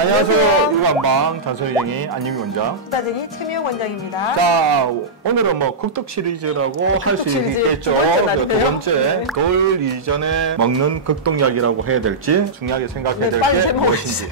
안녕하세요. 일반방 잔소리쟁이 안유미 원장. 국다쟁이 최미영 원장입니다. 자, 오늘은 뭐 극독 시리즈라고 할 수 있겠죠. 두 번째, 돌 이전에 먹는 극독약이라고 해야 될지 중요하게 생각해야 될 게 무엇인지.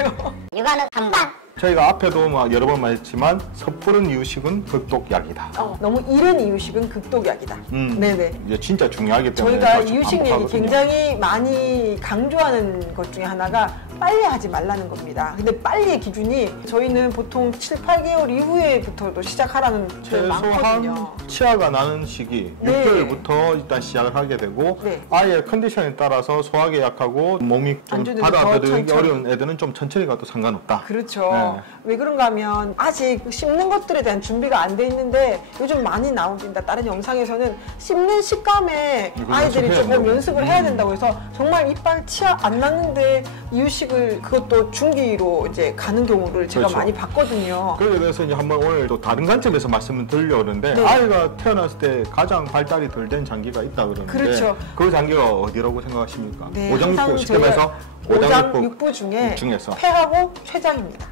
육아는 한방. 저희가 앞에도 막 여러 번 말했지만 섣부른 이유식은 극독약이다. 너무 이른 이유식은 극독약이다. 네네. 이제 진짜 중요하기 때문에 저희가 이유식 얘기 굉장히 많이 강조하는 것 중에 하나가 빨리 하지 말라는 겁니다. 근데 빨리의 기준이 저희는 보통 7, 8개월 이후에부터도 시작하라는 게 많거든요. 최소한 치아가 나는 시기, 네. 6개월부터 일단 시작을 하게 되고 네. 아이의 컨디션에 따라서 소화기 약하고 몸이 좀 받아들이기 어려운 애들은 좀 천천히 가도 상관없다. 그렇죠. 네. 왜 그런가 하면 아직 씹는 것들에 대한 준비가 안 돼 있는데 요즘 많이 나옵니다. 다른 영상에서는 씹는 식감에 아이들이 조금 연습을 해야 된다고 해서 정말 이빨 치아 안 났는데 이유식을 그것도 중기로 이제 가는 경우를 제가 그렇죠. 많이 봤거든요. 그래서 이제 한번 오늘 또 다른 관점에서 말씀을 드리려고 그러는데 네. 아이가 태어났을 때 가장 발달이 덜 된 장기가 있다 그러는데 그렇죠. 그 장기가 어디라고 생각하십니까? 네, 오장육부 쉽게 말해서 오장육부 중에서 폐하고 췌장입니다.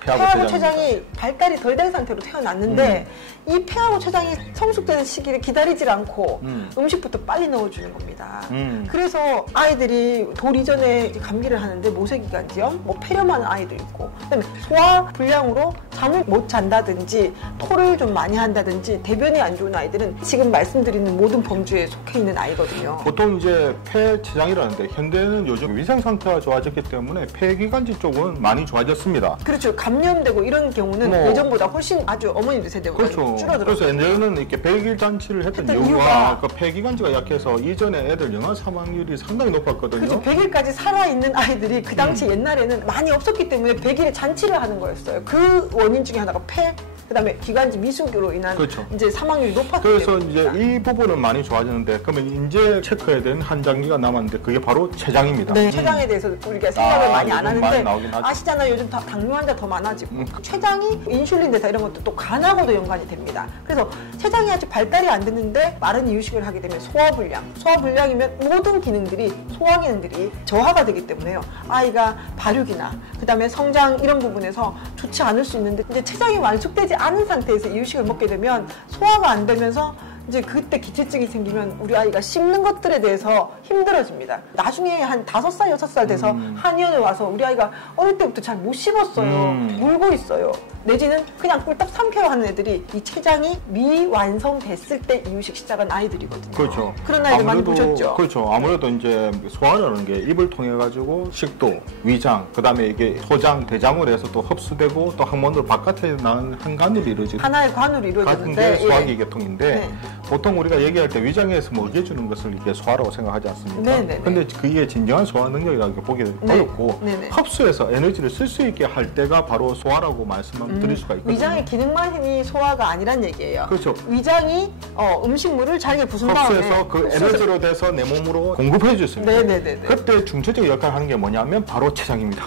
폐하고 췌장이 발달이 덜 된 상태로 태어났는데 이 폐하고 췌장이 성숙되는 시기를 기다리질 않고 음식부터 빨리 넣어주는 겁니다. 그래서 아이들이 돌 이전에 감기를 하는데 모세기관지염, 뭐 폐렴하는 아이도 있고 그다음에 소화 불량으로 잠을 못 잔다든지 토를 좀 많이 한다든지 대변이 안 좋은 아이들은 지금 말씀드리는 모든 범주에 속해 있는 아이거든요. 보통 이제 폐췌장이라는데 현대는 요즘 위생 상태가 좋아졌기 때문에 폐기관지 쪽은 많이 좋아졌습니다. 그렇죠. 감염되고 이런 경우는 예전보다 훨씬 아주 어머니들 세대보다 그렇죠. 줄어들었어요. 그래서 예전에는 이렇게 백일 잔치를 했던 이유가 그 폐기관지가 약해서 이전에 애들 영아 사망률이 상당히 높았거든요. 그렇죠. 100일까지 살아있는 아이들이 그 당시 옛날에는 많이 없었기 때문에 100일에 잔치를 하는 거였어요. 그 원인 중에 하나가 폐, 그다음에 기관지 미숙으로 인한 그렇죠. 이제 사망률이 높았기 그래서 때문입니다. 이제 이 부분은 많이 좋아졌는데 그러면 이제 체크해야 되는 한 단계가 남았는데 그게 바로 췌장입니다. 네, 췌장에 대해서 우리가 생각을 많이 안 하는데 아시잖아요. 요즘 당뇨 환자 더 많아지고 췌장이 인슐린 대사 이런 것도 또 간하고도 연관이 됩니다. 그래서 췌장이 아직 발달이 안 됐는데 마른 이유식을 하게 되면 소화불량이면 모든 기능들이 소화 기능들이 저하가 되기 때문에요. 아이가 발육이나 그다음에 성장 이런 부분에서 좋지 않을 수 있는데 이제 췌장이 완숙되지 않은 상태에서 이유식을 먹게 되면 소화가 안 되면서 이제 그때 기체증이 생기면 우리 아이가 씹는 것들에 대해서 힘들어집니다. 나중에 한 5살, 6살 돼서 한의원에 와서 우리 아이가 어릴 때부터 잘 못 씹었어요. 물고 있어요. 내지는 그냥 꿀떡 삼켜요 하는 애들이 이 췌장이 미완성됐을 때 이유식 시작한 아이들이거든요. 그렇죠. 그런 아이들 많이 보셨죠? 그렇죠. 아무래도 이제 소화라는 게 입을 통해 가지고 식도, 위장, 그다음에 이게 소장, 대장으로 해서 또 흡수되고 또 항문으로 바깥에 나는 한 관으로 이루어지는 하나의 관으로 이루어지는데 같은 게 소화기 계통인데 보통 우리가 얘기할 때 위장에서 먹여주는 것을 이게 소화라고 생각하지 않습니까? 네네네. 근데 그게 진정한 소화 능력이라고 보기 어렵고 흡수해서 에너지를 쓸 수 있게 할 때가 바로 소화라고 말씀드릴 수가 있거든요. 위장의 기능만이 소화가 아니란 얘기예요. 그렇죠. 위장이 음식물을 잘게 부순 다음에 흡수해서 그 에너지로 돼서 내 몸으로 공급해 줬습니다. 네네네. 그때 중추적 역할을 하는 게 뭐냐면 바로 췌장입니다.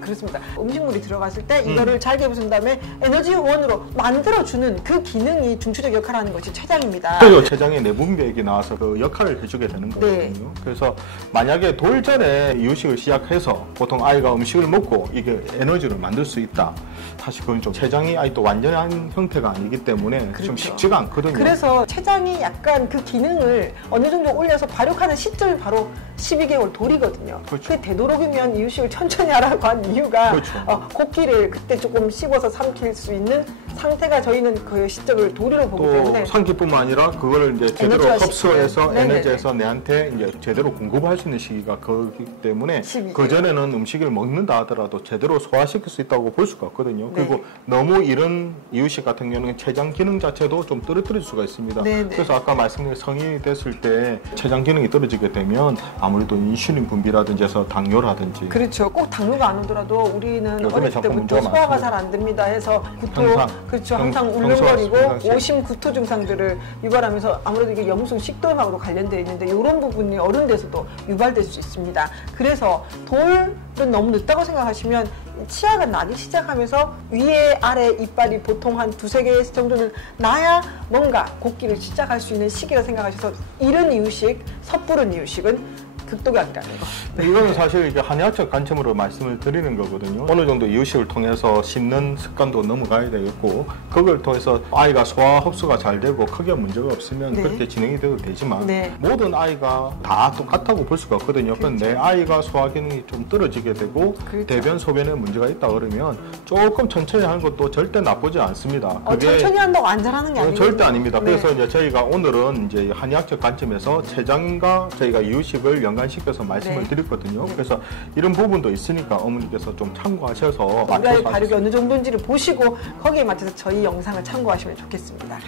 그렇습니다. 음식물이 들어갔을 때 이거를 잘게 부순 다음에 에너지원으로 만들어주는 그 기능이 중추적 역할을 하는 것이 췌장입니다. 그리고 췌장의 내분비액이 나와서 그 역할을 해주게 되는 거거든요. 네. 그래서 만약에 돌 전에 이유식을 시작해서 보통 아이가 음식을 먹고 이게 에너지를 만들 수 있다. 사실 그건 좀 췌장이 아직도 완전한 형태가 아니기 때문에 그렇죠. 좀 쉽지가 않거든요. 그래서 췌장이 약간 그 기능을 어느 정도 올려서 발육하는 시점이 바로 12개월 돌이거든요. 그렇죠. 그 되도록이면 이유식을 천천히 하라고 한 이유가 그렇죠. 고기를 그때 조금 씹어서 삼킬 수 있는 상태가 저희는 그 시점을 돌이로 보기 때문에 삼키뿐만 아니라 그거를 이제 제대로 흡수해서 네네네. 에너지해서 내한테 이제 제대로 공급할 수 있는 시기가 그렇기 때문에 12개월. 그 전에는 음식을 먹는다 하더라도 제대로 소화시킬 수 있다고 볼 수가 없거든요. 그리고 너무 이런 이유식 같은 경우는 췌장 기능 자체도 좀 떨어뜨릴 수가 있습니다. 네네. 그래서 아까 말씀드린 성인이 됐을 때 췌장 기능이 떨어지게 되면 아무래도 인슐린 분비라든지 해서 당뇨라든지 그렇죠. 꼭 당뇨가 안 오더라도 우리는 어릴 때부터 소화가 잘 안 됩니다 해서 구토 그렇죠. 항상 울렁거리고 오심 구토 증상들을 유발하면서 아무래도 이게 염증 식도염하고도 관련되어 있는데 이런 부분이 어른 돼서도 유발될 수 있습니다. 그래서 돌은 너무 늦다고 생각하시면 치아가 나기 시작하면서 위에 아래 이빨이 보통 한 2-3개 정도는 나야 뭔가 걷기를 시작할 수 있는 시기라 생각하셔서 이른 이유식, 섣부른 이유식은 극독약이라는 거. 이거는 사실 이게 한의학적 관점으로 말씀을 드리는 거거든요. 어느 정도 이유식을 통해서 씹는 습관도 넘어가야 되겠고, 그걸 통해서 아이가 소화 흡수가 잘 되고 크게 문제가 없으면 네. 그렇게 진행이 돼도 되지만 네. 모든 아이가 다 똑같다고 볼 수가 없거든요. 그런데 그렇죠. 아이가 소화 기능이 좀 떨어지게 되고 그렇죠. 대변 소변에 문제가 있다 그러면 조금 천천히 하는 것도 절대 나쁘지 않습니다. 천천히 한다고 안 잘하는 게 아니에요. 절대 아닙니다. 네. 그래서 이제 저희가 오늘은 이제 한의학적 관점에서 췌장과 저희가 이유식을 연관시켜서 말씀을 네. 드렸거든요. 그래서 이런 부분도 있으니까 어머니께서 좀 참고하셔서 우리 아이 발육이 어느 정도인지를 보시고 거기에 맞춰서 저희 영상을 참고하시면 좋겠습니다.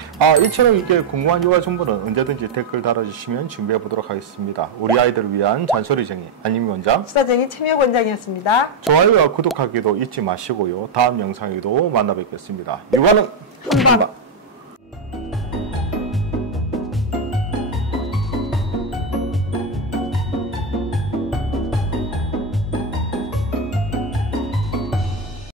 이처럼 이렇게 궁금한 육아 정보는 언제든지 댓글 달아주시면 준비해 보도록 하겠습니다. 우리 아이들을 위한 잔소리쟁이 안님 원장, 수다쟁이 최미혁 원장이었습니다. 좋아요와 구독하기도 잊지 마시고요. 다음 영상에도 만나 뵙겠습니다. 육아는 한방.